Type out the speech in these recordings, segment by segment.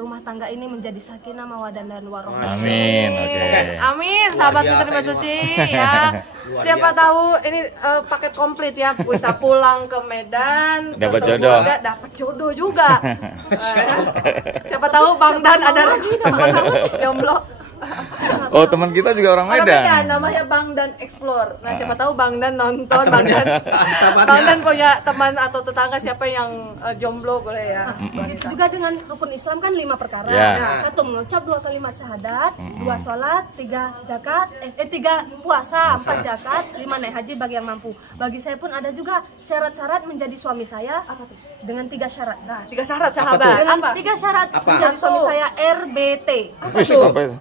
rumah tangga ini menjadi sakinah, mawaddah dan warahmah. Amin. Oke. Amin, sahabat Misteri Mbak Suci ya. Siapa tahu ini paket komplit ya, bisa pulang ke Medan, dapat jodoh. Dapat jodoh juga. Siapa tahu Bang Dan ada lagi jomblo. Oh, teman kita juga orang Medan. Namanya Bang Dan Explore. Nah, siapa tahu Bang Dan nonton, Bang Dan punya teman atau tetangga siapa yang jomblo boleh ya. Begitu juga dengan rukun Islam kan 5 perkara. Yeah. 1 mengucap 2 kalimat syahadat, 2 sholat, 3 zakat, 3 puasa, 4 zakat, 5 naik haji bagi yang mampu. Bagi saya pun ada juga syarat-syarat menjadi suami saya. Apa tuh? Dengan 3 syarat. Nah, 3 syarat sahabat. Dengan 3 syarat menjadi suami saya RBT. Apa itu?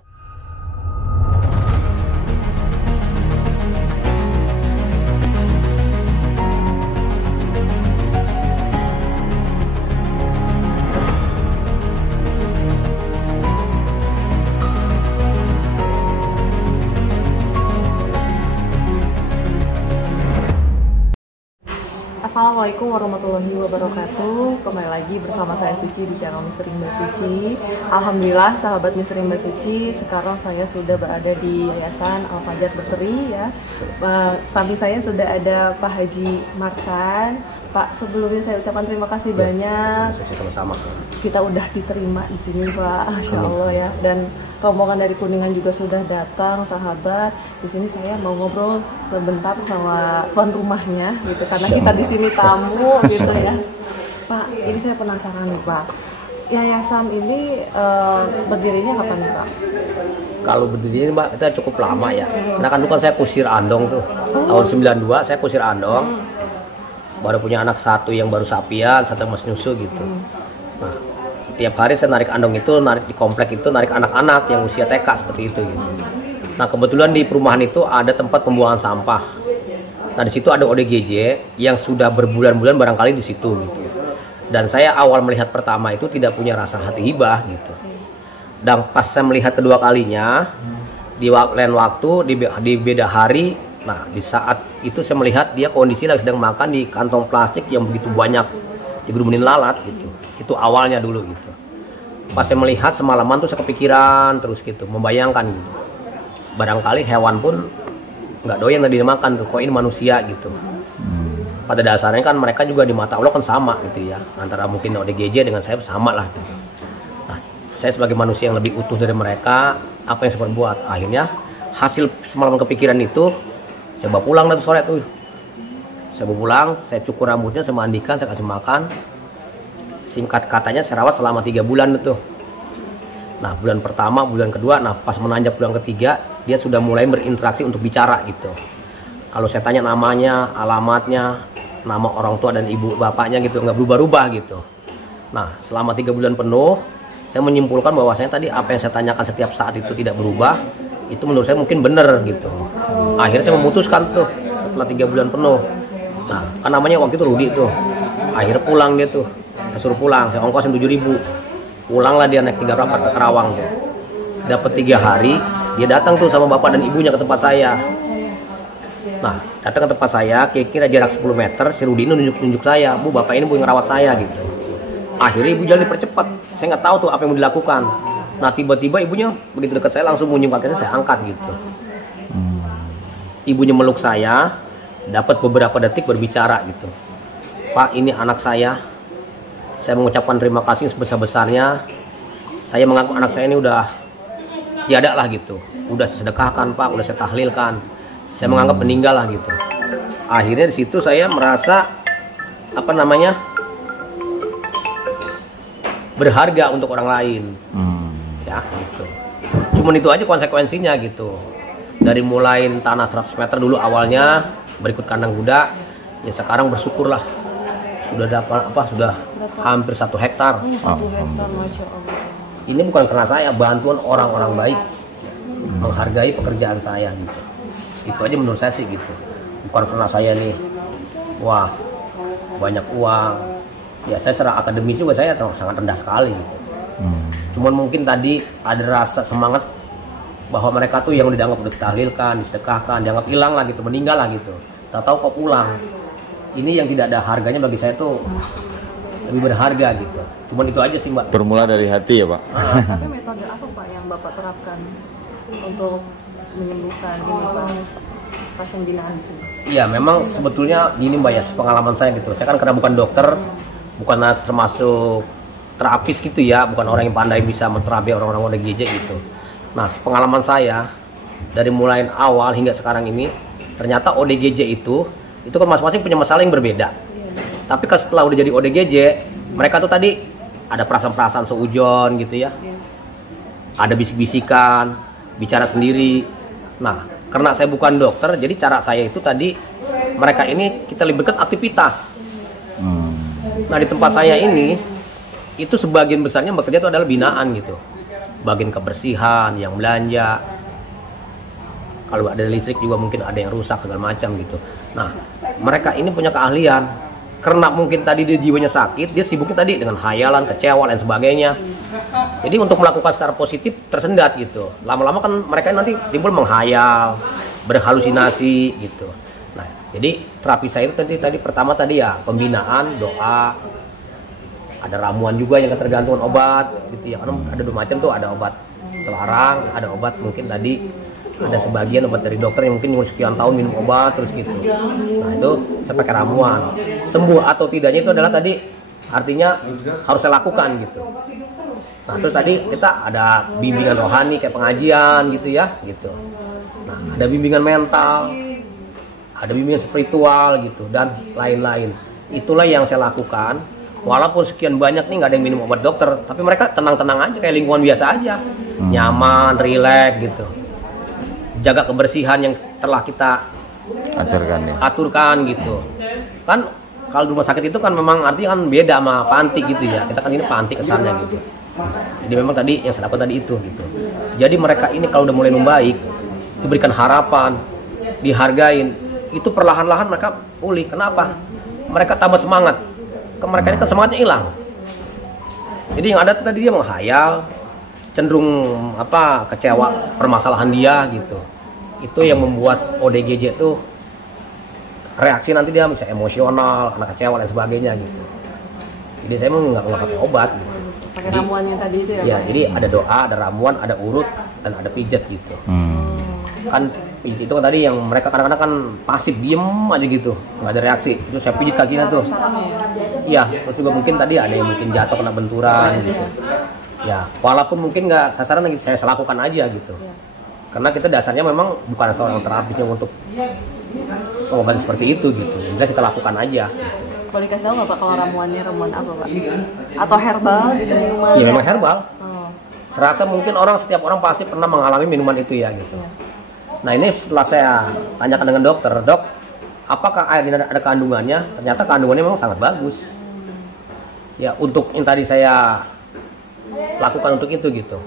Assalamualaikum warahmatullahi wabarakatuh. Kembali lagi bersama saya Suci di channel Misteri Mbak Suci. Alhamdulillah sahabat Misteri Mbak Suci, sekarang saya sudah berada di Yayasan Al-Fajar Berseri ya. Samping saya sudah ada Pak Haji Marsan. Pak, sebelumnya saya ucapkan terima kasih banyak. Sama-sama. Kita udah diterima di sini, Pak. Masya Allah ya. Dan rombongan dari Kuningan juga sudah datang, sahabat. Di sini saya mau ngobrol sebentar sama tuan rumahnya, gitu. Karena kita di sini tamu, gitu ya. Pak, ini saya penasaran nih, Pak. Yayasan ini berdirinya kapan nih, Pak? Kalau berdiri Mbak, kita cukup lama ya. Karena kan dulu kan saya kusir Andong tuh. Tahun 92 saya kusir Andong. Baru punya anak 1 yang baru sapian, 1 yang masih nyusu gitu. Nah, setiap hari saya narik Andong itu, narik di komplek itu, narik anak-anak yang usia TK seperti itu gitu. Nah, kebetulan di perumahan itu ada tempat pembuangan sampah. Nah, di situ ada ODGJ yang sudah berbulan-bulan barangkali di situ gitu. Dan saya awal melihat pertama itu tidak punya rasa hati hibah gitu. Dan pas saya melihat kedua kalinya di lain waktu di beda hari. Nah, di saat itu saya melihat dia kondisi lagi sedang makan di kantong plastik yang begitu banyak digerumunin lalat gitu. Itu awalnya dulu gitu. Pas saya melihat semalaman tuh saya kepikiran terus gitu, membayangkan gitu. Barangkali hewan pun nggak doyan tadi dimakan tuh, kok ini manusia gitu. Pada dasarnya kan mereka juga di mata Allah kan sama gitu ya. Antara mungkin ODGJ dengan saya sama lah gitu. Nah, saya sebagai manusia yang lebih utuh dari mereka, apa yang saya perbuat? Akhirnya hasil semalam kepikiran itu saya bawa pulang dari sore tuh. Saya bawa pulang, saya cukur rambutnya, saya mandikan, saya kasih makan. Singkat katanya saya rawat selama 3 bulan itu. Nah, bulan pertama, bulan kedua, nah pas menanjak bulan ketiga, dia sudah mulai berinteraksi untuk bicara gitu. Kalau saya tanya namanya, alamatnya, nama orang tua dan ibu bapaknya gitu, nggak berubah-ubah gitu. Nah, selama 3 bulan penuh, saya menyimpulkan bahwasanya tadi apa yang saya tanyakan setiap saat itu tidak berubah. Itu menurut saya mungkin benar gitu. Akhirnya saya memutuskan tuh setelah 3 bulan penuh. Nah, kan namanya waktu itu Rudi tuh. Akhirnya pulang dia tuh. Saya suruh pulang, saya ongkosin 7.000. Pulanglah dia naik 3 rapat ke Karawang tuh. Dapat 3 hari, dia datang tuh sama bapak dan ibunya ke tempat saya. Nah, datang ke tempat saya, kira-kira jarak 10 meter, si Rudi ini nunjuk saya, "Bu, bapak ini yang ngerawat saya," gitu. Akhirnya ibu jalan dipercepat. Saya nggak tahu tuh apa yang mau dilakukan. Nah, tiba-tiba ibunya begitu dekat saya langsung menyium kakinya, saya angkat gitu. Ibunya meluk saya, dapat beberapa detik berbicara gitu. "Pak, ini anak saya. Saya mengucapkan terima kasih sebesar-besarnya. Saya mengaku anak saya ini udah tiada lah gitu. Udah saya sedekahkan, Pak, udah saya tahlilkan. Saya menganggap meninggal lah gitu." Akhirnya di situ saya merasa berharga untuk orang lain. Ya gitu. Cuman itu aja konsekuensinya gitu. Dari mulai tanah 100 meter dulu awalnya, berikut kandang kuda, ya sekarang bersyukurlah sudah dapat sudah hampir 1 hektar. Ini bukan karena saya, bantuan orang-orang baik menghargai pekerjaan saya gitu. Itu aja menurut saya sih gitu. Bukan karena saya nih, wah banyak uang. Ya saya secara akademis juga saya sangat rendah sekali gitu. Cuman mungkin tadi ada rasa semangat bahwa mereka tuh yang dianggap ditahlilkan, disedekahkan, dianggap hilang lah gitu, meninggal lah gitu. Tak tahu kok pulang. Ini yang tidak ada harganya bagi saya tuh lebih berharga gitu. Cuman itu aja sih Mbak. Bermula dari hati ya Pak. Tapi metode apa Pak yang Bapak terapkan untuk menyembuhkan ini Pak pasien binaan di sini? Iya, memang sebetulnya gini Mbak ya, pengalaman saya gitu. Saya kan karena bukan dokter, bukan termasuk terapis gitu ya, bukan orang yang pandai bisa menterapi orang-orang ODGJ gitu. Nah, pengalaman saya dari mulai awal hingga sekarang ini, ternyata ODGJ itu kan masing-masing punya masalah yang berbeda. Tapi kan setelah udah jadi ODGJ, mereka tuh tadi ada perasaan-perasaan seujon gitu ya. Ada bisik-bisikan, bicara sendiri. Nah, karena saya bukan dokter, jadi cara saya itu tadi mereka ini kita libatkan aktivitas. Nah, di tempat saya ini itu sebagian besarnya bekerja itu adalah binaan gitu. Bagian kebersihan, yang belanja. Kalau ada listrik juga mungkin ada yang rusak segala macam gitu. Nah, mereka ini punya keahlian. Karena mungkin tadi dia jiwanya sakit, dia sibuknya tadi dengan khayalan, kecewa dan sebagainya. Jadi untuk melakukan secara positif tersendat gitu. Lama-lama kan mereka nanti timbul menghayal, berhalusinasi gitu. Nah, jadi terapi saya itu tadi pertama tadi ya pembinaan, doa, ada ramuan juga yang ketergantungan obat gitu ya. Karena ada dua macam tuh, ada obat terlarang, ada obat mungkin tadi ada sebagian obat dari dokter yang mungkin sekian tahun minum obat terus gitu. Nah, itu saya pakai ramuan. Sembuh atau tidaknya itu adalah tadi artinya harus saya lakukan gitu. Nah, terus tadi kita ada bimbingan rohani kayak pengajian gitu ya, gitu. Nah, ada bimbingan mental, ada bimbingan spiritual gitu dan lain-lain. Itulah yang saya lakukan. Walaupun sekian banyak nih nggak ada yang minum obat dokter, tapi mereka tenang-tenang aja kayak lingkungan biasa aja, nyaman, rileks gitu. Jaga kebersihan yang telah kita aturkan gitu. Kan kalau di rumah sakit itu kan memang artinya kan beda sama panti gitu ya. Kita kan ini panti kesannya gitu. Jadi memang tadi yang saya dapat tadi itu gitu. Jadi mereka ini kalau udah mulai membaik, diberikan harapan, dihargain, itu perlahan-lahan mereka pulih. Kenapa? Mereka tambah semangat. Mereka ini kan semangatnya hilang. Jadi yang ada tadi dia menghayal, cenderung kecewa permasalahan dia gitu. Itu yang membuat ODGJ itu reaksi nanti dia bisa emosional, karena kecewa dan sebagainya gitu. Jadi saya mau nggak pakai obat gitu. Pakai ramuannya tadi itu ya? Ya, jadi ada doa, ada ramuan, ada urut, dan ada pijat gitu. Kan pijat itu kan tadi yang mereka kadang-kadang kan pasif, diem aja gitu, nggak ada reaksi. Itu saya pijit kakinya tuh. Iya, terus juga mungkin tadi ada yang mungkin jatuh kena benturan gitu. Ya, walaupun mungkin nggak sasaran lagi saya lakukan aja gitu. Karena kita dasarnya memang bukan seorang terapisnya untuk pengobatan seperti itu gitu. Jadi kita lakukan aja. Boleh kasih tahu nggak Pak kalau ramuannya ramuan apa Pak? Atau herbal gitu minuman? Iya memang herbal. Serasa mungkin setiap orang pasti pernah mengalami minuman itu ya gitu. Nah ini setelah saya tanyakan dengan dokter, dok, apakah air ini ada kandungannya? Ternyata kandungannya memang sangat bagus. Ya untuk yang tadi saya lakukan untuk itu gitu.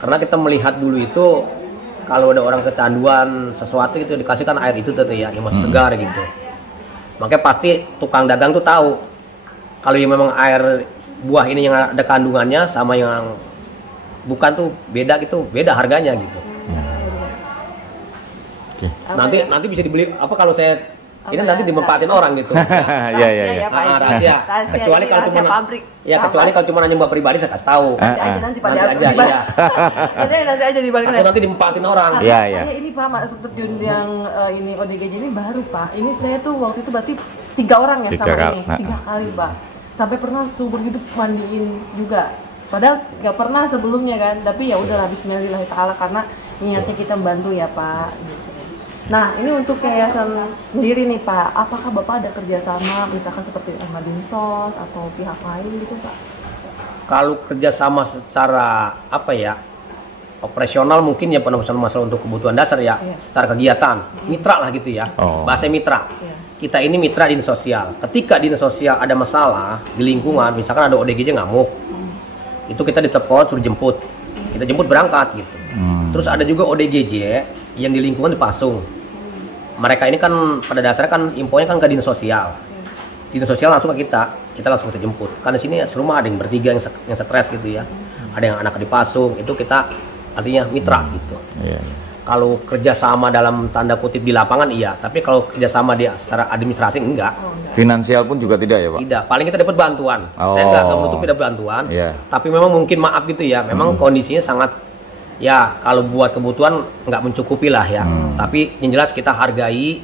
Karena kita melihat dulu itu kalau ada orang kecanduan sesuatu itu dikasihkan air itu tuh ya, yang masih segar gitu. Makanya pasti tukang dagang tuh tahu kalau yang memang air buah ini yang ada kandungannya sama yang bukan tuh beda gitu, beda harganya gitu. Nanti bisa dibeli kalau saya ini nanti dimanfaatin orang gitu. Iya. Rahasia. Kecuali kalau cuma pabrik. Ya kecuali kalau cuma nanya mbak pribadi saya kasih tahu. Nanti aja dibalikin. Nanti dimanfaatin orang. Iya. Ini Pak maksud terjun yang ini ODGJ ini baru Pak. Ini saya tuh waktu itu berarti 3 orang ya sama ini. 3 kali Pak. Sampai pernah seumur hidup mandiin juga. Padahal nggak pernah sebelumnya kan. Tapi ya udahlah bismillah ta'ala karena niatnya kita membantu ya Pak. Gitu. Nah, ini untuk yayasan sendiri nih Pak, apakah Bapak ada kerjasama misalkan seperti sama Dinsos atau pihak lain gitu Pak? Kalau kerjasama secara operasional mungkin ya penebusan masalah untuk kebutuhan dasar ya, secara kegiatan, mitra lah gitu ya, bahasa mitra. Kita ini mitra dinas sosial. Ketika dinas sosial ada masalah di lingkungan, misalkan ada ODGJ ngamuk, itu kita ditelepon suruh jemput, kita jemput berangkat gitu. Terus ada juga ODGJ yang di lingkungan dipasung. Mereka ini kan pada dasarnya kan infonya kan ke dinas sosial. Dinas sosial langsung ke kita langsung kita jemput. Karena di sini serumah ada yang bertiga yang stres gitu ya. Ada yang anak dipasung, itu kita artinya mitra gitu. Kalau kerjasama dalam tanda kutip di lapangan iya, tapi kalau kerjasama dia secara administrasi enggak. Finansial pun juga tidak ya Pak? Tidak, paling kita dapat bantuan. Saya nggak menutupi dapat bantuan. Iya. Tapi memang mungkin maaf gitu ya, memang kondisinya sangat ya kalau buat kebutuhan nggak mencukupi lah ya. Tapi yang jelas kita hargai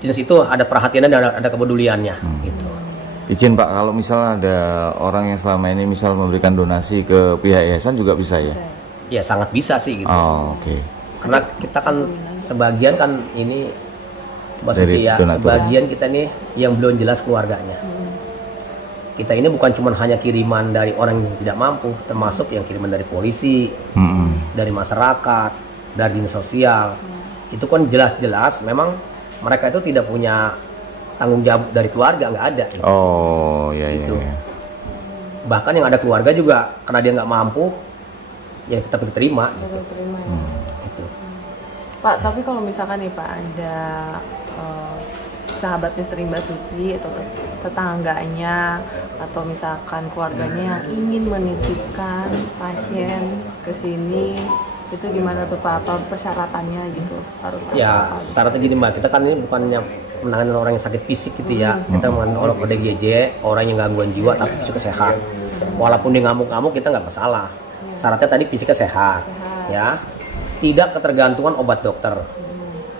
jenis itu ada perhatian dan ada kepeduliannya gitu. Izin Pak, kalau misalnya ada orang yang selama ini misal memberikan donasi ke pihak yayasan juga bisa ya? Ya sangat bisa sih gitu. Oh, oke. Karena kita kan sebagian kan ini Mbak Dari Suci ya, donatur. sebagian kita nih yang belum jelas keluarganya. Kita ini bukan cuma hanya kiriman dari orang yang tidak mampu, termasuk yang kiriman dari polisi, dari masyarakat, dari dinas sosial. Itu kan jelas-jelas memang mereka itu tidak punya tanggung jawab dari keluarga, nggak ada. Gitu. Oh, iya iya. Gitu. Iya. Bahkan yang ada keluarga juga karena dia nggak mampu, ya tetap diterima. Gitu. Terima ya. Gitu. Pak, tapi kalau misalkan nih Pak ada sahabat Misteri Mbak Suci atau tetangganya atau misalkan keluarganya yang ingin menitipkan pasien ke sini, itu gimana tuh Pak? Apa persyaratannya gitu? Harus Ya, apa? syaratnya gini Mbak, kita kan ini bukannya menangani orang yang sakit fisik gitu ya. Kita menangani orang ODGJ, orang yang gangguan jiwa tapi juga sehat. Walaupun dia ngamuk-ngamuk kita nggak masalah. Syaratnya tadi fisiknya sehat, ya. Tidak ketergantungan obat dokter.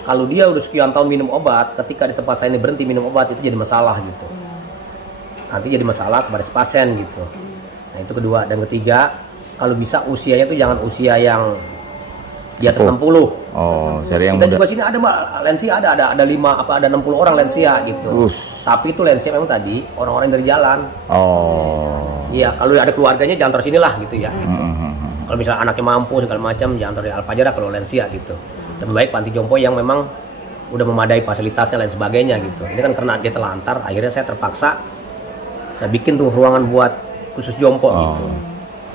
Kalau dia udah sekian tahun minum obat, ketika di tempat saya ini berhenti minum obat itu jadi masalah gitu. Nanti jadi masalah kepada si pasien gitu. Nah itu kedua. Dan ketiga, kalau bisa usianya itu jangan usia yang di atas 60. Oh, cari yang Kita muda. juga sini ada Mbak, lansia ada 60 orang lansia gitu. Tapi itu lansia memang tadi orang-orang dari jalan. Oh. Iya, kalau ada keluarganya jangan taruh sini lah gitu ya. Gitu. Kalau misalnya anaknya mampu segala macam jangan taruh di Al-Fajar kalau lansia gitu. Lebih baik panti jompo yang memang udah memadai fasilitasnya dan sebagainya gitu. Ini kan karena dia telantar, akhirnya saya terpaksa saya bikin tuh ruangan buat khusus jompo gitu.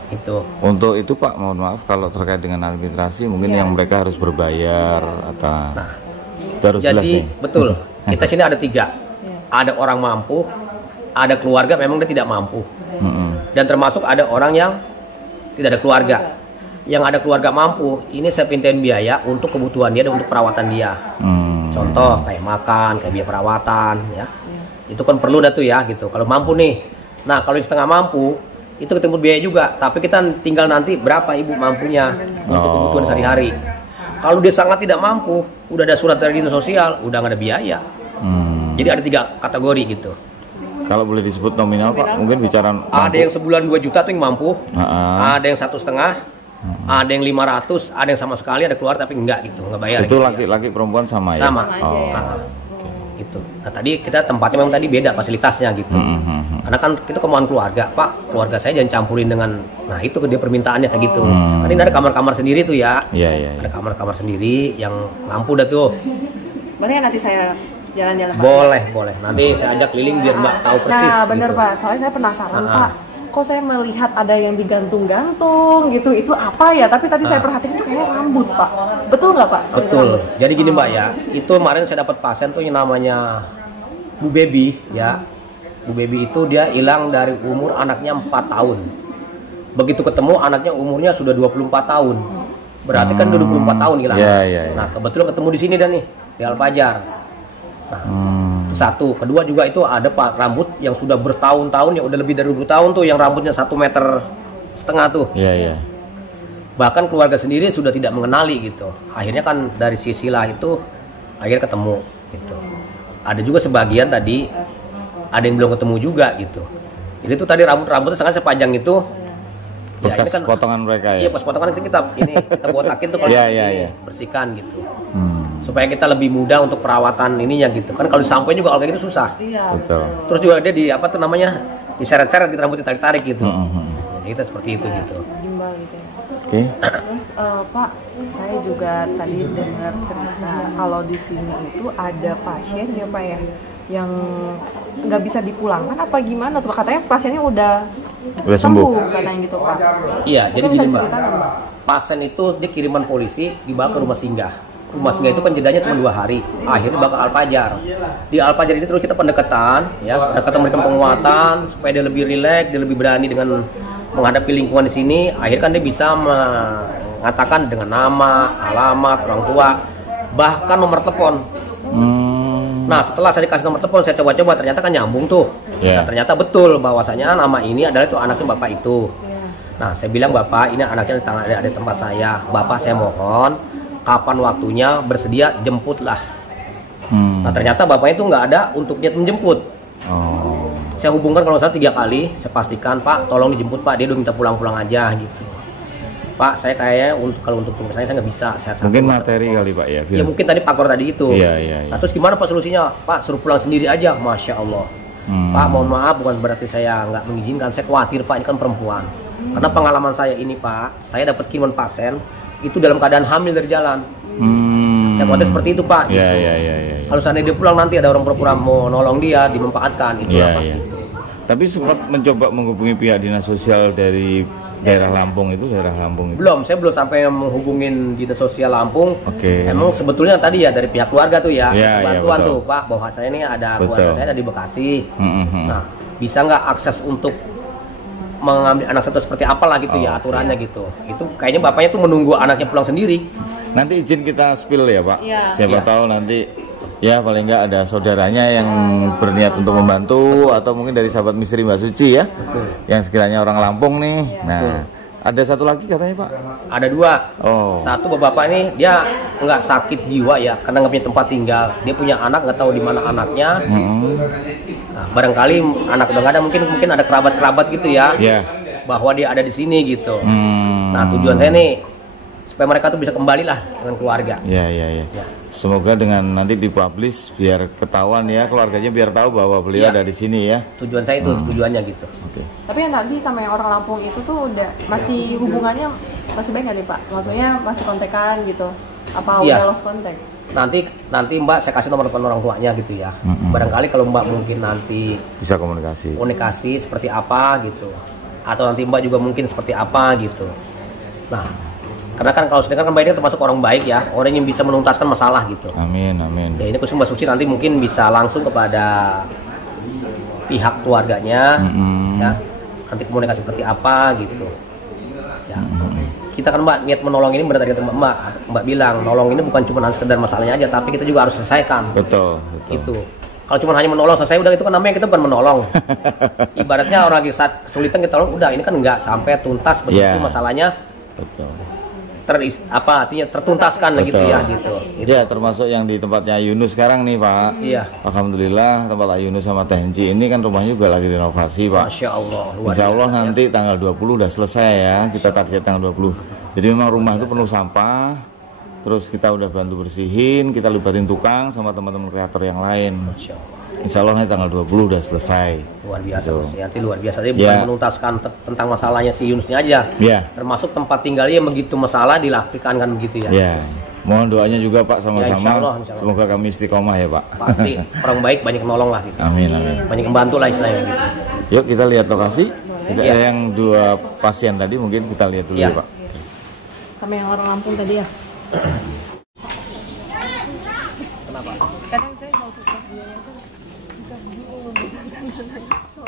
Itu. Untuk itu Pak, mohon maaf kalau terkait dengan administrasi mungkin yang mereka harus berbayar atau itu harus jelas Jadi nih. betul, kita sini ada 3. Ada orang mampu, ada keluarga memang dia tidak mampu. Dan termasuk ada orang yang tidak ada keluarga. Yang ada keluarga mampu, ini saya pintain biaya untuk kebutuhan dia dan untuk perawatan dia. Contoh kayak makan, kayak biaya perawatan ya. Itu kan perlu dah tuh ya gitu. Kalau mampu nih. Nah, kalau yang setengah mampu itu ketemu biaya juga, tapi kita tinggal nanti berapa ibu mampunya untuk kebutuhan sehari-hari. Kalau dia sangat tidak mampu, udah ada surat dari dinas sosial, udah nggak ada biaya. Jadi ada 3 kategori gitu. Kalau boleh disebut nominal Pak, mungkin bicara Ada yang sebulan 2 juta tuh yang mampu, ada yang 1,5, ada yang 500, ada yang sama sekali ada keluar tapi enggak gitu, nggak bayar. itu gitu, laki-laki perempuan sama ya? sama. Gitu. Nah tadi kita tempatnya memang tadi beda fasilitasnya gitu. Karena kan kita kemauan keluarga, Pak, keluarga saya jangan campurin dengan, nah itu dia permintaannya kayak gitu. Kan ini ada kamar-kamar sendiri tuh ya. Iya. Ada kamar-kamar sendiri yang mampu dah tuh. Boleh ya nanti saya jalan-jalan Pak? Boleh. Nanti saya ajak keliling biar Mbak tahu persis. Nah bener gitu. Pak, soalnya saya penasaran Pak, kok saya melihat ada yang digantung-gantung gitu, itu apa ya? Tapi tadi saya perhatikan itu kayaknya rambut Pak, betul nggak Pak? Betul. Jadi gini Mbak ya, itu kemarin saya dapat pasien tuh yang namanya Bu Baby ya. Bu Baby itu dia hilang dari umur anaknya 4 tahun. Begitu ketemu anaknya umurnya sudah 24 tahun. Berarti kan udah 24 tahun hilang. Iya. Nah kebetulan ketemu di sini dan nih di Al-Fajar. Nah, itu satu. Kedua juga itu ada Pak rambut yang sudah bertahun-tahun ya udah lebih dari 20 tahun tuh yang rambutnya 1,5 meter tuh. Iya. Bahkan keluarga sendiri sudah tidak mengenali gitu. Akhirnya kan dari sisilah itu akhirnya ketemu gitu. Ada juga sebagian tadi ada yang belum ketemu juga gitu. Jadi itu tadi rambutnya sangat sepanjang itu. Ya, Bekas ini kan potongan mereka ya? Iya, pas potongan itu kita botakin tuh kalau Iya. bersihkan gitu. Supaya kita lebih mudah untuk perawatan ininya gitu. Kan kalau disampai juga kalau kayak gitu susah. Iya. Betul. Terus juga dia diseret-seret gitu, rambut ditarik-tarik gitu. Jadi kita seperti itu gitu. Gimbal gitu ya. Oke. Terus Pak, saya juga tadi dengar cerita kalau di sini itu ada pasien ya Pak ya, yang nggak bisa dipulangkan apa gimana tuh? Katanya pasiennya udah sembuh katanya gitu Pak. Iya, Itu jadi bisa gini Mbak. ceritakan, Mbak? Pasien itu dia kiriman polisi dibawa ke rumah singgah. Rumah singgah itu kan jedanya cuma 2 hari. Akhirnya bakal Al-Fajar. Di Al-Fajar ini terus kita pendekatan, ya, pendekatan memberikan penguatan supaya dia lebih rileks, dia lebih berani dengan menghadapi lingkungan di sini. Akhirnya kan dia bisa mengatakan dengan nama, alamat, orang tua, bahkan nomor telepon. Nah, setelah saya dikasih nomor telepon, saya coba-coba, ternyata kan nyambung tuh. Nah, ternyata betul bahwasanya nama ini adalah itu anaknya bapak itu. Nah, saya bilang, Bapak, ini anaknya ada di tempat saya. Bapak, saya mohon kapan waktunya bersedia jemputlah. Nah, ternyata bapaknya itu nggak ada untuk niat menjemput. Saya hubungkan kalau saya 3 kali, saya pastikan, Pak, tolong dijemput, Pak, dia udah minta pulang-pulang aja gitu. Pak, saya kayaknya kalau untuk tugas saya nggak bisa. Mungkin materi kali Pak ya? Ya mungkin tadi faktor tadi itu. Iya. Nah, terus gimana Pak solusinya? Pak, suruh pulang sendiri aja. Masya Allah. Pak, mohon maaf, bukan berarti saya nggak mengizinkan. Saya khawatir Pak, ini kan perempuan. Karena pengalaman saya ini Pak, saya dapat kiriman pasien itu dalam keadaan hamil dari jalan. Saya khawatir seperti itu Pak. Iya. Kalau seandainya dia pulang nanti ada orang pura-pura mau nolong dia, dimanfaatkan. Itu Pak. Gitu. Tapi sempat mencoba menghubungi pihak dinas sosial dari daerah Lampung itu. Belum, saya belum sampai menghubungin dinas sosial Lampung. Emang sebetulnya tadi ya dari pihak keluarga tuh ya, bantuan tuh Pak, bahwa saya ini ada keluarga saya ada di Bekasi. Nah, bisa nggak akses untuk mengambil anak satu seperti apalah gitu ya aturannya gitu. Itu kayaknya bapaknya tuh menunggu anaknya pulang sendiri. Nanti izin kita spill ya Pak. Siapa tahu nanti ya paling nggak ada saudaranya yang berniat untuk membantu, atau mungkin dari sahabat misteri Mbak Suci ya, yang sekiranya orang Lampung nih. Nah, ada satu lagi katanya Pak. Ada 2. Satu bapak ini dia nggak sakit jiwa ya, karena nggak punya tempat tinggal. Dia punya anak, nggak tahu di mana anaknya. Nah, barangkali anak udah nggak ada, mungkin ada kerabat gitu ya, bahwa dia ada di sini gitu. Nah, tujuan saya nih supaya mereka tuh bisa kembali lah dengan keluarga. Iya. Semoga dengan nanti dipublish biar ketahuan ya, keluarganya biar tahu bahwa beliau ada di sini ya. Tujuan saya itu tujuannya gitu. Tapi yang tadi sama yang orang Lampung itu tuh udah masih hubungannya masih baik nggak nih Pak? Maksudnya masih kontekan gitu? Apa udah lost contact? Nanti Mbak saya kasih nomor telepon orang tuanya gitu ya. Barangkali kalau Mbak mungkin nanti bisa komunikasi seperti apa gitu, atau nanti Mbak juga mungkin seperti apa gitu. Nah, karena kan kalau sedangkan kan Mbak ini termasuk orang baik ya, orang yang bisa menuntaskan masalah gitu. Amin. Ya ini khusus Mbak Suci nanti mungkin bisa langsung kepada pihak keluarganya, ya. Nanti komunikasi seperti apa gitu. Ya. Kita kan Mbak niat menolong ini benar tadi Mbak bilang, nolong ini bukan cuma sekedar masalahnya aja, tapi kita juga harus selesaikan. Betul. Itu. Kalau cuma hanya menolong selesai udah, itu kan namanya kita bukan menolong. Ibaratnya orang lagi saat kesulitan kita tolong, udah ini kan nggak sampai tuntas begitu masalahnya. Betul. Artinya tertuntaskan gitu ya gitu. Ya, termasuk yang di tempatnya Yunus sekarang nih Pak. Iya. Alhamdulillah tempat Yunus sama Teh Enci ini kan rumahnya juga lagi renovasi Pak. Masya Allah. Insya Allah nanti tanggal 20 udah selesai ya. Kita target tanggal 20. Jadi memang rumah itu penuh sampah. Terus kita udah bantu bersihin, kita libatin tukang sama teman-teman kreator yang lain. Masya Allah. Insya Allah nanti tanggal 20 udah selesai. Luar biasa nanti luar biasa. Dia bukan menuntaskan tentang masalahnya si Yunusnya aja. Termasuk tempat tinggalnya yang begitu masalah dilakukan kan begitu ya. Mohon doanya juga Pak sama-sama. Insya Allah. Semoga kami istiqomah ya Pak. Pasti orang baik banyak nolong lah gitu. Amin. Banyak membantu lah istilahnya gitu. Yuk kita lihat lokasi. Kita yang 2 pasien tadi mungkin kita lihat dulu ya Pak. Sama yang orang Lampung tadi ya.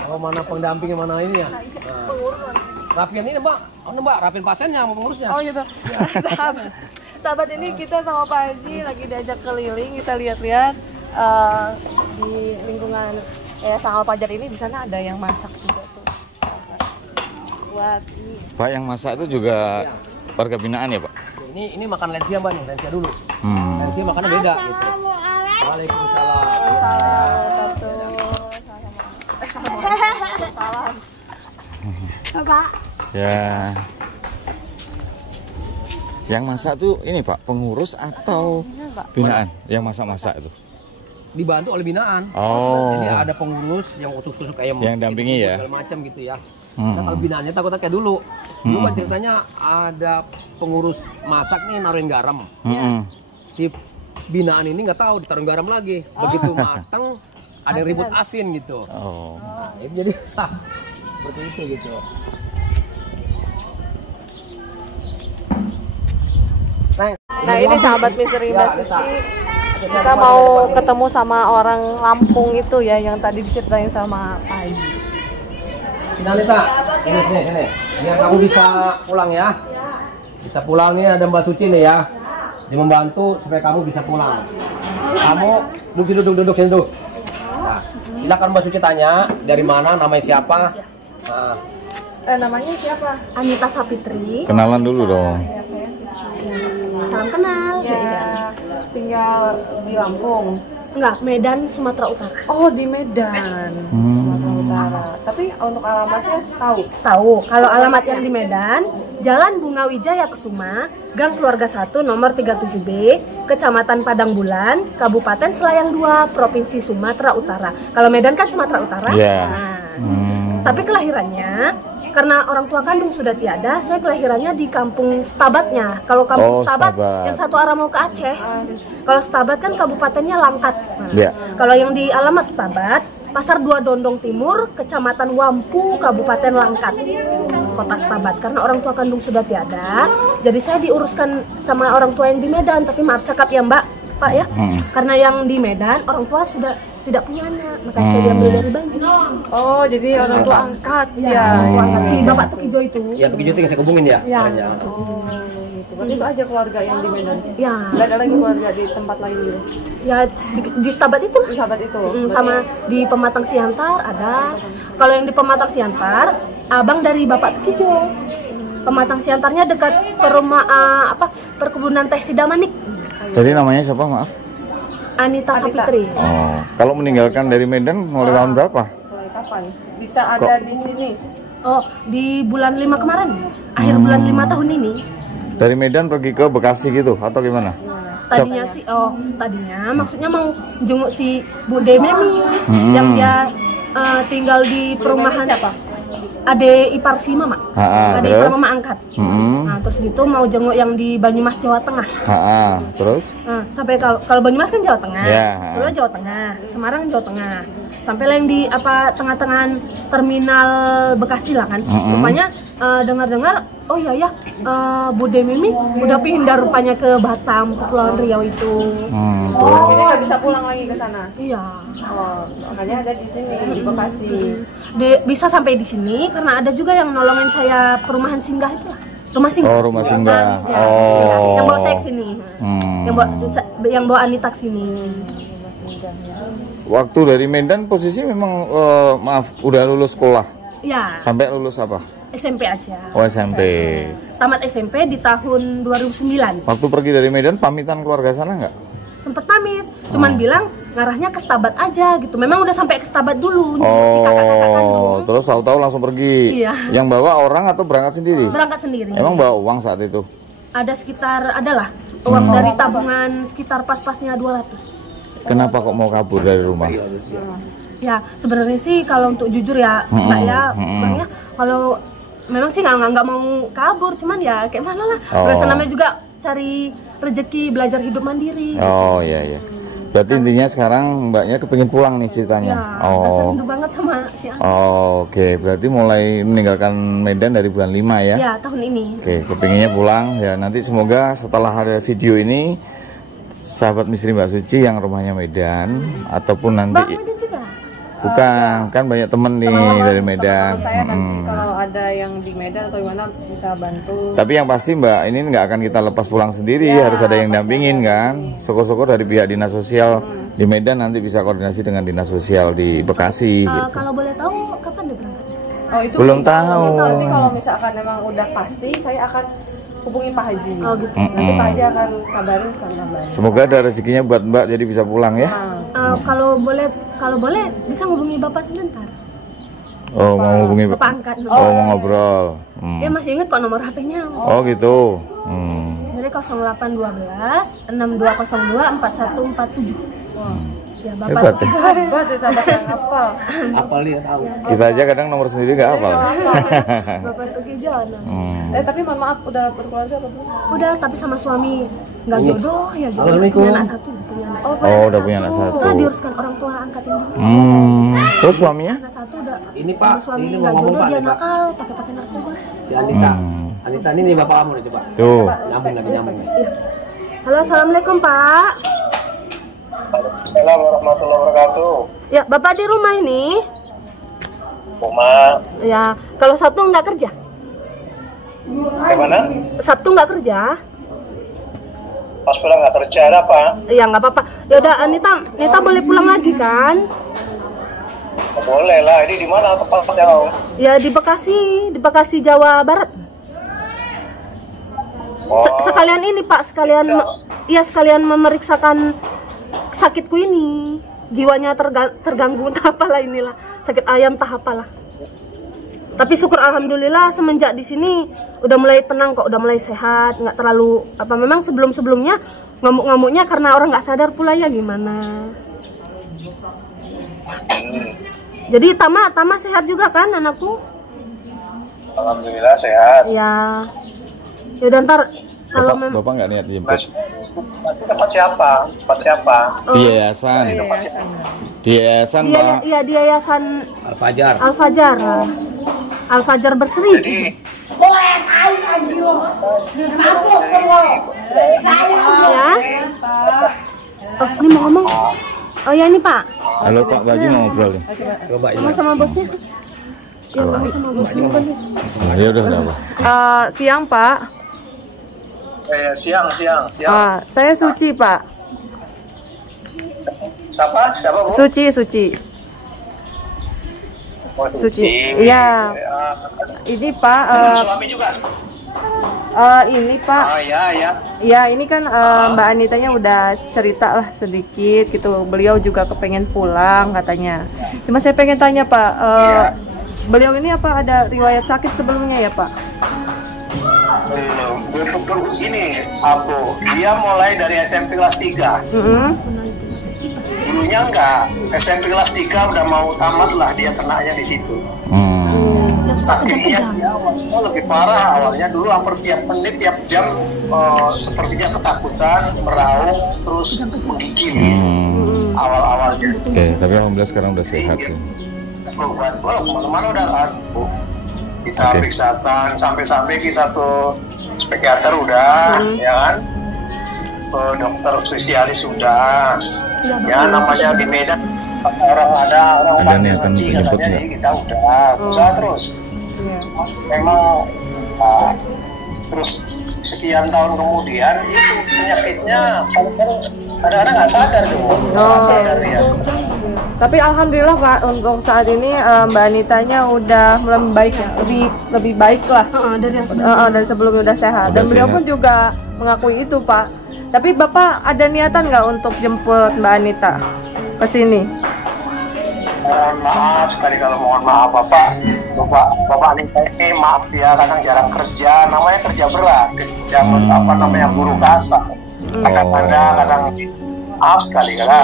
Oh, mana pendampingnya, mana ini ya? Rapian ini Mbak, rapian pasiennya, pengurusnya. Oh gitu. Sahabat ini kita sama Pak Haji lagi diajak keliling, kita lihat-lihat di lingkungan Yayasan Al-Fajar ini. Di sana ada yang masak juga tuh. Buat ini. Pak, yang masak itu juga warga binaan ya Pak? Ini makan lansia Mbak nih, lansia dulu. Lansia makannya beda gitu. Waalaikumsalam. Salam. Bapak. Ya. Yang masak tuh ini Pak, pengurus atau binaan? Yang masak-masak itu? Dibantu oleh binaan. Jadi ada pengurus yang khusus kayak yang dampingi ya. Segala macam gitu ya. Nah, kalau binaannya takutnya kayak dulu. Dulu kan ceritanya ada pengurus masak nih naruhin garam. Si binaan ini nggak tahu ditaruh garam lagi. Begitu matang ada yang ribut asin gitu. Jadi seperti itu gitu. Nah ini sahabat misteri Mbak Suci, kita mau ketemu sama orang Lampung itu ya, yang tadi diceritain sama Pak Haji. Nalita, ini. Biar kamu bisa pulang ya. Bisa pulang nih, ada Mbak Suci nih ya. Dia membantu supaya kamu bisa pulang. Kamu duduk sini duduk. Nah, silakan Mbak Suci tanya dari mana, namanya siapa. Nah. Namanya siapa? Anita Sapitri. Kenalan dulu dong. Ya, saya Siti. Salam kenal. Ya, tinggal di Lampung. Enggak, Medan, Sumatera Utara. Oh, di Medan, Sumatera Utara. Tapi untuk alamatnya tahu? Tahu, kalau alamat yang di Medan, Jalan Bunga Wijaya Kesuma, Gang Keluarga 1, nomor 37B, Kecamatan Padang Bulan, Kabupaten Selayang 2, Provinsi Sumatera Utara. Kalau Medan kan Sumatera Utara. Iya. Nah, tapi kelahirannya, karena orang tua kandung sudah tiada, saya kelahirannya di kampung Stabatnya. Kalau kampung Stabat, yang satu arah mau ke Aceh. Kalau Stabat kan kabupatennya Langkat. Nah, Iya. kalau yang di alamat Stabat, Pasar Dua Dondong Timur, Kecamatan Wampu, Kabupaten Langkat, Kota Stabat. Karena orang tua kandung sudah tiada, jadi saya diuruskan sama orang tua yang di Medan. Tapi maaf cakap ya Mbak, Pak ya, karena yang di Medan orang tua sudah tidak punya anak, makanya saya diambil dari Bangli. Oh, jadi orang tua angkat Ya, angkat si Bapak Tukijo itu. Yang Tukijo itu yang saya hubungin ya. Ya. Oh, gitu. Berarti itu aja keluarga yang di Medan. Ya, Nggak ada lagi keluarga di tempat lain gitu. ya di Stabat itu lah. Sahabat itu. Sama di Pematang Siantar ada. Kalau yang di Pematang Siantar, abang dari Bapak Tukijo. Pematang Siantarnya dekat perkebunan teh Sidamanik. Jadi namanya siapa, maaf? Anita Sapitri. Oh, kalau meninggalkan dari Medan mulai tahun berapa? Mulai kapan? Bisa ada di sini? Oh, di bulan 5 kemarin. Akhir bulan 5 tahun ini. Dari Medan pergi ke Bekasi gitu atau gimana? Tadinya sih, tadinya maksudnya mau jenguk si Bu Dememi yang dia tinggal di perumahan siapa? Ade ipar si Mama. Ade ipar terus? Mama angkat. Nah, terus gitu mau jenguk yang di Banyumas Jawa Tengah. Terus? Nah, sampai kalau Banyumas kan Jawa Tengah, Ya. Solo Jawa Tengah, Semarang Jawa Tengah. Sampai yang di tengah-tengahan terminal Bekasi lah kan. Rupanya dengar-dengar, oh iya ya, Bude Mimi udah pindah rupanya ke Batam, ke Kepulauan Riau itu. Jadi nggak bisa pulang lagi ke sana? Iya. Oh, makanya ada di sini di Bekasi. Bisa sampai di sini karena ada juga yang nolongin saya perumahan singgah itu lah. Rumah singgah. Oh, rumah singgah. Ya, Oh. yang bawa saya ke sini. Yang bawa Anita ke sini. Waktu dari Medan posisi memang maaf udah lulus sekolah. Ya, Sampai lulus apa? SMP aja. Oh, SMP. Tamat SMP di tahun 2009. Waktu pergi dari Medan pamitan keluarga sana nggak? Sempet pamit, cuman bilang ngarahnya ke Stabat aja gitu. Memang udah sampai ke Stabat dulu nih, si kakak-kakak kandung. Terus tahu-tahu langsung pergi. Iya. Yang bawa orang atau berangkat sendiri? Berangkat sendiri. Emang bawa uang saat itu? Adalah uang dari tabungan sekitar pas-pasnya 200. Kenapa kok mau kabur dari rumah? Ya sebenarnya sih kalau untuk jujur ya Mbak ya, Bang ya, kalau memang sih nggak mau kabur, cuman ya kayak mana lah. Berasa namanya juga cari rezeki, belajar hidup mandiri. Oh iya. Berarti intinya sekarang mbaknya kepingin pulang nih ceritanya. Ya, rasa rindu banget sama si anak. Oke, berarti mulai meninggalkan Medan dari bulan 5 ya? Ya, tahun ini. Oke, kepinginnya pulang ya. Nanti semoga setelah ada video ini, sahabat misteri Mbak Suci yang rumahnya Medan ataupun nanti Bang Medan juga. bukan, kan banyak temen nih dari Medan. Saya nanti kalau ada yang di Medan atau gimana bisa bantu. Tapi yang pasti Mbak ini nggak akan kita lepas pulang sendiri, harus ada yang dampingin kan. Syukur-syukur dari pihak dinas sosial di Medan nanti bisa koordinasi dengan dinas sosial di Bekasi. Gitu. Kalau boleh tahu kapan dia berangkat? Oh, itu Belum tahu. Nanti kalau misalkan memang udah pasti, saya akan hubungi Pak Haji. Oh gitu. Nanti Pak Haji akan kabarin sama Mbak. Semoga ada rezekinya buat Mbak jadi bisa pulang ya. Kalau boleh bisa ngubungi Bapak sebentar. Oh, mau hubungi Bapak angkat dulu. Oh, mau ngobrol. Dia masih inget kok nomor HP-nya. Oh gitu. Jadi 0812 6202 4147. Ya, Bapak. Hebat ya. Hebat ya sahabat yang hafal. Apal dia tahu. Kita aja kadang nomor sendiri nggak hafal. Bapak Tukijo. Tapi mohon maaf udah berkeluarga apa belum? Udah, tapi sama suami nggak jodoh ya gitu. Assalamualaikum. Punya anak satu, punya anak satu. Oh, udah punya anak satu. Udah diuruskan orang tua angkat ini. Terus suaminya? Anak satu udah. Ini Pak, sama suami sini nggak mau ngomong, jodoh, Pak, dia nih, Pak. nakal, pakai narkoba. Si Anita. Anita ini nih bapak kamu nih coba. Tuh. Nyambung nih. Halo, assalamualaikum Pak. Assalamualaikum warahmatullahi wabarakatuh. Ya, Bapak di rumah ini? Rumah Ya, kalau Sabtu nggak kerja? Gimana? Sabtu nggak kerja? Pas pulang nggak kerja ada apa? Ya nggak apa-apa. Ya udah, Nita boleh pulang lagi kan? Boleh lah. Ini di mana tempatnya Om? Ya di Bekasi Jawa Barat. Sekalian ini Pak, sekalian memeriksakan sakitku ini. Jiwanya terganggu entah apalah inilah, sakit ayam entah apalah. Tapi syukur alhamdulillah semenjak di sini udah mulai tenang kok, udah mulai sehat, nggak terlalu apa. Memang sebelumnya ngamuk-ngamuknya karena orang nggak sadar pula ya gimana. Jadi Tama sehat juga kan anakku? Alhamdulillah sehat. Ya. Yaudah ntar kalau Bapak nggak niat jemput? Tempat siapa? Di yayasan. Di yayasan, Pak. Iya, di yayasan Al-Fajar Berseri. Jadi Ya. Oh, ini mau ngomong. Oh ya ini Pak. Halo Pak Baji, mau ngobrol nih. Coba Ngomong sama bosnya. Ya ngomong sama bosnya kan. Ya udah Pak. Siang Pak. siang. Saya Suci Pak. Siapa Bu? Suci. Oh, Suci. Iya. Ini Pak. Suami juga. Ini Pak. Oh ya. Ya ini kan Mbak Anitanya udah cerita lah sedikit gitu. Beliau juga kepengen pulang katanya. Cuma saya pengen tanya Pak, beliau ini apa ada riwayat sakit sebelumnya ya Pak? Belum. Gini, Abu, dia mulai dari SMP kelas 3. Dulunya enggak, SMP kelas 3 udah mau tamat lah dia kenanya di situ. Sakitnya dia awalnya lebih parah. Awalnya dulu hampir tiap menit, tiap jam sepertinya ketakutan, meraung, terus menggigil. Awal-awalnya. Oke, tapi alhamdulillah sekarang udah sehat. Kemana-mana udah kan, Bu. Kita periksakan sampai kita ke psikiater udah, ya kan? Ke dokter spesialis sudah. Ya namanya di Medan orang niatan untuk jemput katanya, jadi kita udah berusaha terus. Memang terus sekian tahun kemudian itu penyakitnya kadang-kadang nggak sadar tuh, nggak sadar ya. Tapi alhamdulillah Pak untuk saat ini Mbak Anitanya udah membaik ya, lebih baik lah dari sebelumnya udah sehat. Dan beliau pun juga mengakui itu Pak. Tapi Bapak ada niatan nggak untuk jemput Mbak Anita ke sini? Mohon maaf sekali kalau mohon maaf Bapak Anita ini maaf ya kadang jarang kerja, namanya kerja berat, kerja buruh kasar. Kadang maaf sekali karena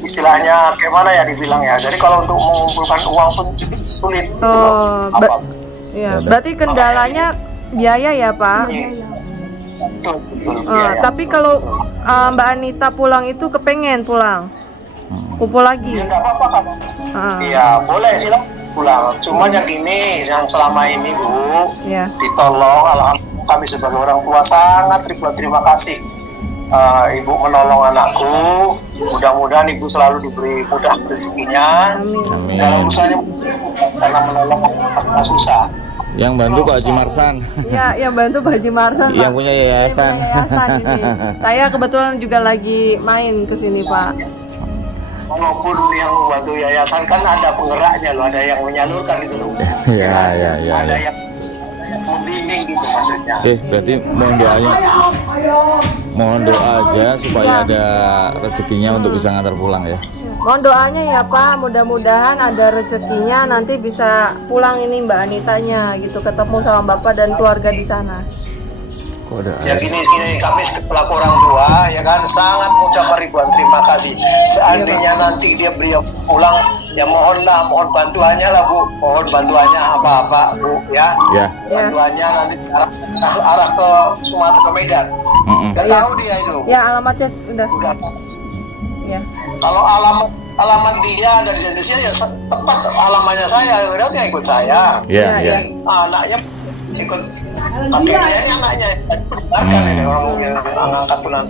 istilahnya kayak mana ya dibilang ya. Jadi kalau untuk mengumpulkan uang pun sulit. Berarti kendalanya biaya ya Pak? Betul. Tapi kalau Mbak Anita pulang itu kepengen pulang, kumpul lagi. Ya nggak apa-apa kan? Iya boleh silakan pulang. Cuma yang gini, yang selama ini Bu ditolong, alhamdulillah kami sebagai orang tua sangat ribuan terima kasih. Ibu menolong anakku, mudah-mudahan ibu selalu diberi mudah rezekinya. Dalam usahanya karena menolong pas susah. Yang bantu Pak Haji Marsan. Iya, yang bantu Pak Haji Marsan. Yang punya yayasan. Ini. Saya kebetulan juga lagi main ke sini Pak. Walaupun yang bantu yayasan kan ada penggeraknya loh, ada yang menyalurkan gitu loh. Iya. Ada yang membimbing gitu maksudnya. Berarti mohon doa aja supaya ada rezekinya untuk bisa ngantar pulang ya. Mohon doanya ya Pak, mudah-mudahan ada rezekinya nanti bisa pulang ini Mbak Anitanya gitu, ketemu sama Bapak dan keluarga di sana. Ya gini kami selaku orang tua ya kan sangat mengucapkan ribuan terima kasih. Seandainya nanti dia beliau pulang ya mohon bantuannya lah Bu, mohon bantuannya apa Bu ya. Bantuannya nanti arah ke Sumatera ke Medan. Gak tahu dia itu. Ya alamatnya udah. Ya. Kalau alamat dia dari Indonesia ya tepat alamatnya saya, dia ikut saya. Iya. Anaknya ikut kakeknya, ini anaknya ini orang yang angkat bulan.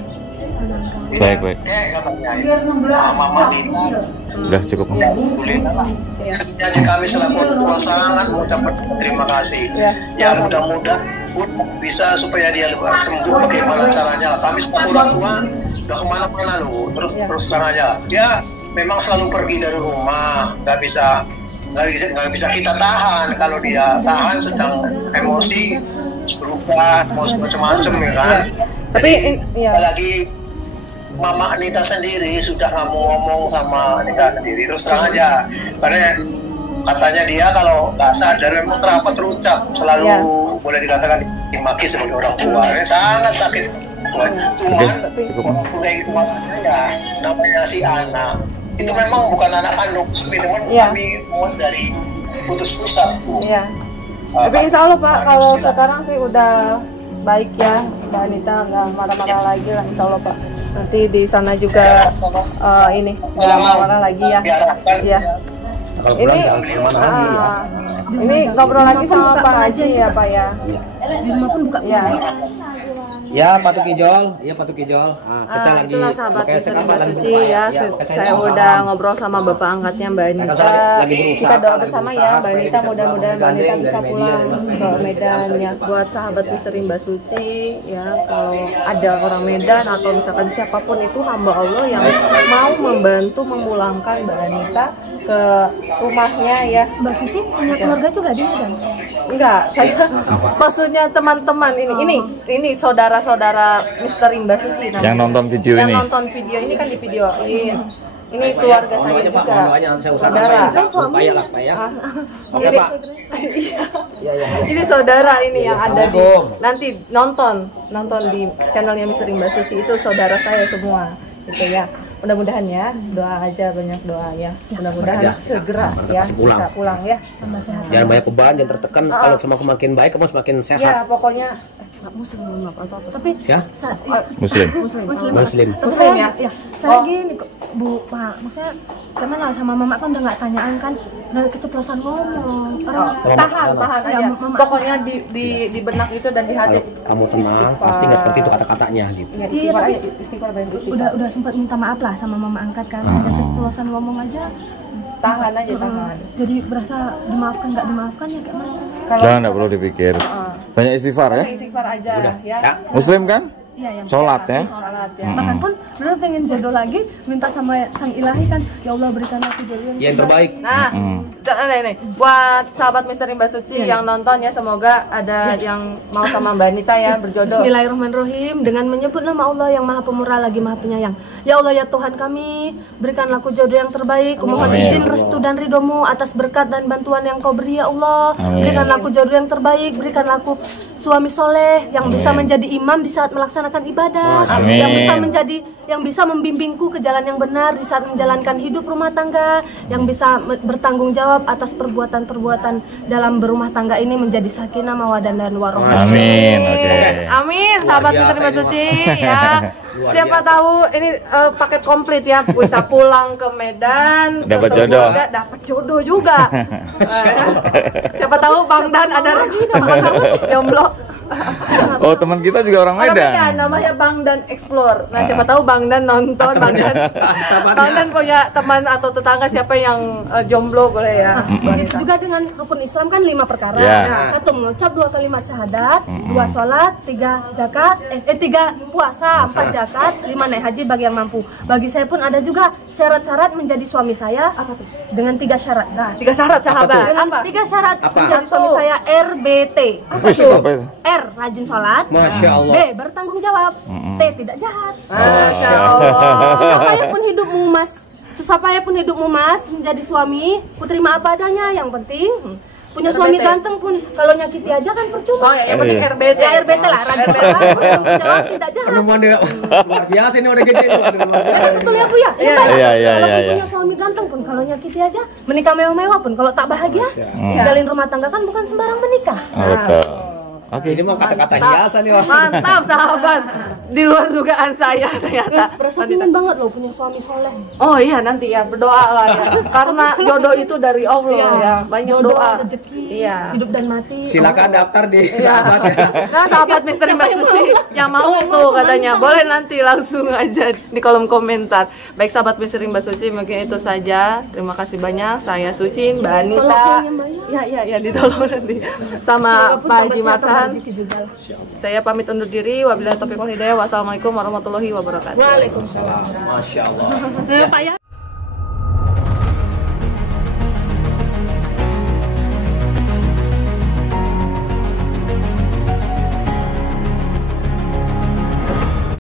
Baik. Katanya ya. Mama Nita. Sudah cukup. Boleh lah. Jadi kami selaku orang tua sangat mengucapkan terima kasih. Ya mudah-mudahan bisa supaya dia sembuh. Bagaimana caranya? Kami sebagai orang tua udah kemana-mana loh. Terus terang aja. Dia memang selalu pergi dari rumah. Nggak bisa kita tahan. Kalau dia tahan sedang emosi berubah, emosi macam-macam ya kan. Tapi lagi Mama Anita sendiri sudah nggak mau ngomong sama Anita sendiri, terus terang aja, karena katanya dia kalau nggak sadar memang terapat terucap, selalu boleh dikatakan dimaki sebagai orang tua, ini sangat sakit. Cuman kayak gitu makanya ya, namanya si anak itu memang bukan anak kandung kami, teman kami mau dari putus pusat. Tapi insya Allah Pak, kalau sekarang sih udah baik ya, Mbak Anita nggak marah-marah lagi lah, insya Allah Pak. Nanti di sana juga ini nggak marah-marah lagi ya. Ini ngobrol lagi sama Pak Haji ya Pak ya. Di rumah pun buka. Ya Pak Tukijol, kita lagi sahabat Mbak Suci ya. Saya udah ngobrol sama bapak angkatnya Mbak Anita. Kita doa bersama ya Mbak Anita, mudah-mudahan Mbak Anita bisa pulang ke Medan ya. Buat sahabat misteri Mbak Suci ya, kalau ada orang Medan atau misalkan siapapun itu hamba Allah yang mau membantu memulangkan Mbak Anita ke rumahnya ya. Mbak Suci punya keluarga juga di Medan? Enggak, saya maksudnya teman-teman ini saudara-saudara misteri Mbak Suci namanya. Yang nonton video ini. Yang nonton video ini kan di videoin. Ini keluarga saya juga. Saudara. Ini saudara ini yang ada di nanti nonton di channelnya Misteri Mbak Suci, itu saudara saya semua gitu ya. Mudah-mudahan ya, doa aja, banyak doa ya. Mudah-mudahan segera ya bisa pulang ya. Jangan banyak beban, jangan tertekan. Kalau semakin baik, kamu semakin sehat. Ya pokoknya Muslim atau apa? Tapi ya? Muslim ya. Saya gini kok, Bu, Pak, maksudnya gimana sama mama kan udah nggak tanyaan kan, udah keceplosan ngomong. Tahan aja. Pokoknya di benak itu dan di hati. Kamu tenang, pasti nggak seperti itu kata-katanya gitu. Iya, tapi udah sempat minta maaf lah sama mama angkat kan, udah keceplosan ngomong aja. Tahan aja. Jadi berasa dimaafkan nggak dimaafkan ya kayak mana? Jangan, nggak perlu dipikir. Banyak istighfar ya. Istighfar aja ya. Muslim kan? Iya, yang sholat ya. Bahkan pun benar pengen jodoh lagi, minta sama Sang Ilahi kan, ya Allah berikan aku jodoh yang terbaik. Nah, ini buat sahabat Misteri Mbak Suci yang nonton ya, semoga ada yang mau sama Mbak Anita ya berjodoh. Bismillahirrahmanirrahim, dengan menyebut nama Allah yang Maha Pemurah lagi Maha Penyayang. Ya Allah ya Tuhan kami, berikanlah aku jodoh yang terbaik. Mohon izin restu dan ridhomu atas berkat dan bantuan yang Kau beri ya Allah. Berikanlah aku jodoh yang terbaik, berikanlah aku suami soleh yang bisa menjadi imam di saat melaksanakan ibadah, yang bisa membimbingku ke jalan yang benar di saat menjalankan hidup rumah tangga, yang bisa bertanggung jawab atas perbuatan-perbuatan dalam berumah tangga ini menjadi sakinah, mawaddah dan warahmah. Amin. Amin, sahabat Misteri Mbak Suci ya. Siapa tahu ini paket komplit ya, bisa pulang ke Medan, dapat jodoh juga. Siapa tahu Bang Dan ada lagi jomblo. Oh, teman kita juga orang Medan. Namanya Bang Dan Explore. Nah, siapa tahu Bang Dan nonton, Bang Dan punya teman atau tetangga siapa yang jomblo boleh ya. Itu juga dengan rukun Islam kan 5 perkara. Satu mengucap 2 kalimat syahadat, 2 sholat, 3 zakat, 3 puasa, 4 zakat, 5 naik haji bagi yang mampu. Bagi saya pun ada juga syarat-syarat menjadi suami saya. Apa tuh? Dengan 3 syarat. Nah, 3 syarat sahabat. Dengan 3 syarat menjadi suami saya RBT. Apa tuh? R, rajin sholat. Masya Allah. B, bertanggung jawab. T, tidak jahat. Masya Allah. Sesapaya pun hidupmu mas menjadi suami, ku terima apa adanya. Yang penting punya suami ganteng pun kalau nyakiti aja kan percuma. Oh ya, yang penting RBT. Ya RBT lah, rajin sholat, bertanggung jawab, tidak jahat. Penemuan dia luar biasa ini udah gede. Betul ya Bu ya? Iya. Punya suami ganteng pun kalau nyakiti aja, menikah mewah-mewah pun kalau tak bahagia, jalin rumah tangga kan bukan sembarang menikah. Betul. Oke, ini mah kata-kata hiasan nih. Mantap sahabat. di luar dugaan saya ternyata. Berasa pengen banget loh punya suami soleh. Oh iya, nanti ya berdoa lah ya. Karena jodoh itu dari Allah ya. Banyak Jodoh, doa. rezeki, Iya. hidup dan mati. Silakan daftar di sahabat ya. Nah, sahabat Misteri Mbak Suci yang mau tuh katanya boleh nanti langsung aja di kolom komentar. Baik sahabat Misteri Mbak Suci, mungkin itu saja. Terima kasih banyak. Saya Suci, Mbak Anita. Ya, ditolong nanti. Sama Pak Haji Marsan. Saya pamit undur diri. Wabillahi taufiq wal hidayah. Wassalamualaikum warahmatullahi wabarakatuh. Waalaikumsalam. Masya Allah. Pak ya.